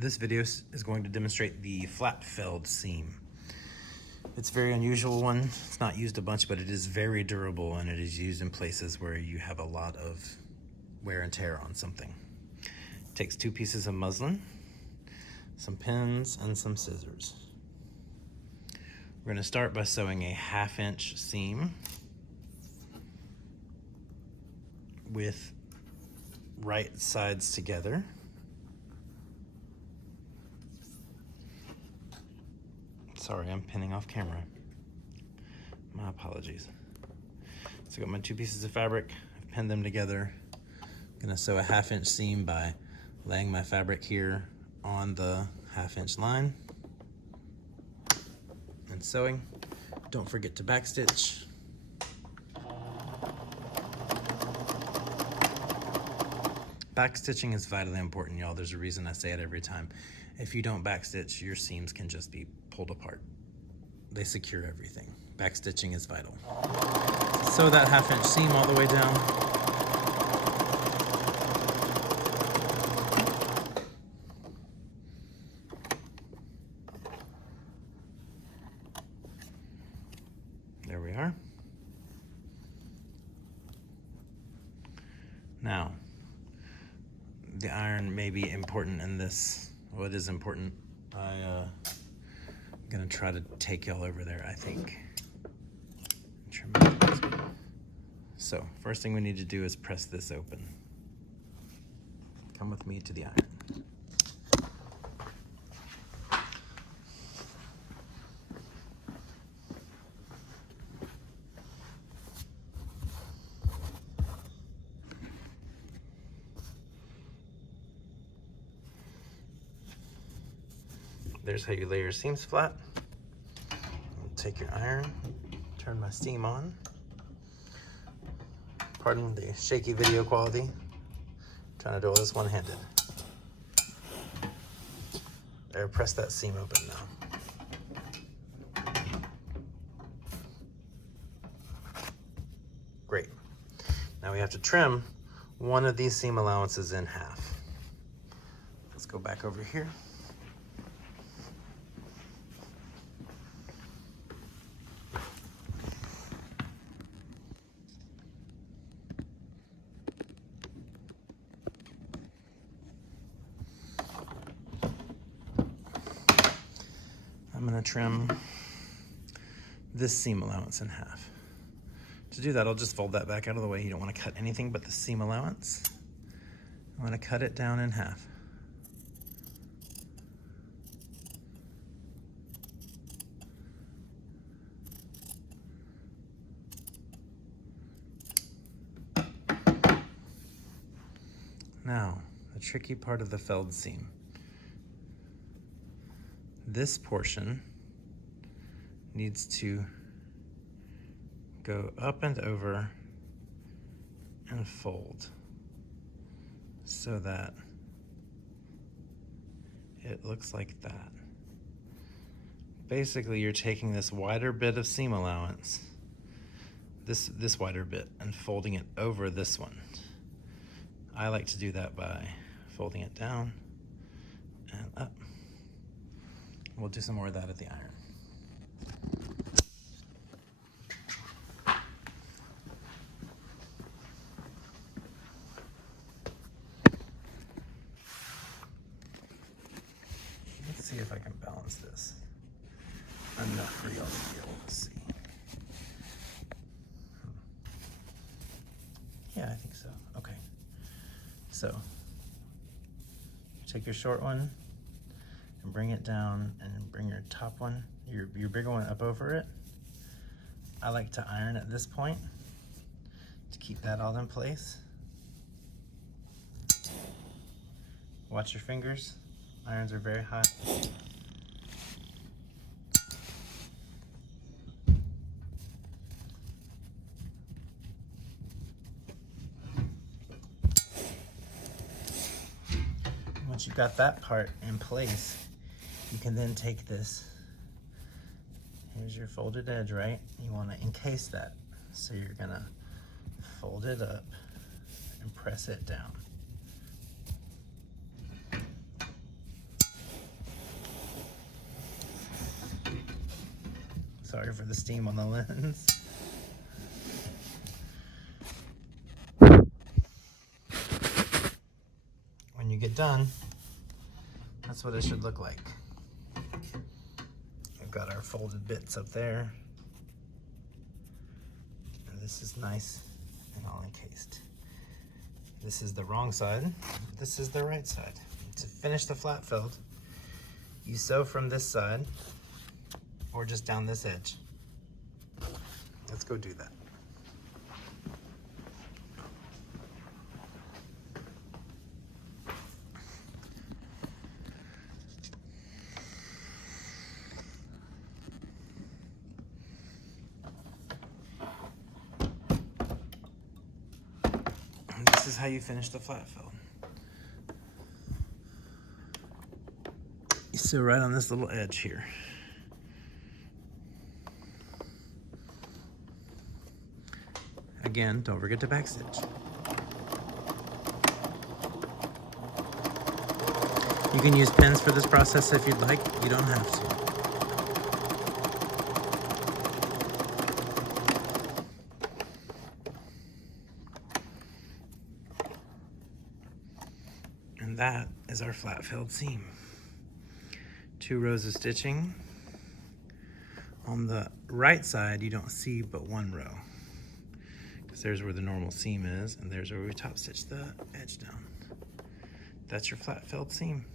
This video is going to demonstrate the flat felled seam. It's a very unusual one. It's not used a bunch, but it is very durable, and it is used in places where you have a lot of wear and tear on something. It takes 2 pieces of muslin, some pins, and some scissors. We're going to start by sewing a 1/2 inch seam with right sides together. Sorry, I'm pinning off camera. My apologies. So I got my 2 pieces of fabric, I've pinned them together. I'm gonna sew a 1/2 inch seam by laying my fabric here on the 1/2 inch line and sewing. Don't forget to backstitch. Backstitching is vitally important, y'all. There's a reason I say it every time. If you don't backstitch, your seams can just be pulled apart. They secure everything. Backstitching is vital. Sew that 1/2 inch seam all the way down. There we are. Now, the iron may be important in this. Well, it is important. I'm gonna try to take y'all over there, I think. So, first thing we need to do is press this open. Come with me to the iron. There's how you lay your seams flat. I'll take your iron, turn my steam on. Pardon the shaky video quality. I'm trying to do all this one-handed. There, press that seam open now. Great. Now we have to trim one of these seam allowances in half. Let's go back over here. I'm going to trim this seam allowance in half. To do that, I'll just fold that back out of the way. You don't want to cut anything but the seam allowance. I'm going to cut it down in half. Now, the tricky part of the felled seam. This portion needs to go up and over and fold so that it looks like that. Basically, you're taking this wider bit of seam allowance, this wider bit, and folding it over this one. I like to do that by folding it down and up. We'll do some more of that at the iron. Let's see if I can balance this enough for y'all to be able to see. Yeah, I think so. Okay. So, take your short one and bring it down, and bring your top one, your bigger one, up over it. I like to iron at this point to keep that all in place. Watch your fingers. Irons are very hot. Once you've got that part in place, you can then take this. Here's your folded edge, right? You want to encase that. So you're gonna fold it up and press it down. Sorry for the steam on the lens. When you get done, that's what it should look like. We've got our folded bits up there. And this is nice and all encased. This is the wrong side. This is the right side. To finish the flat feld, you sew from this side or just down this edge. Let's go do that. And this is how you finish the flat feld. You sew right on this little edge here. Again, don't forget to backstitch. You can use pins for this process if you'd like. You don't have to. And that is our flat felled seam. 2 rows of stitching. On the right side, you don't see but 1 row. Because there's where the normal seam is, and there's where we top stitch the edge down. That's your flat felled seam.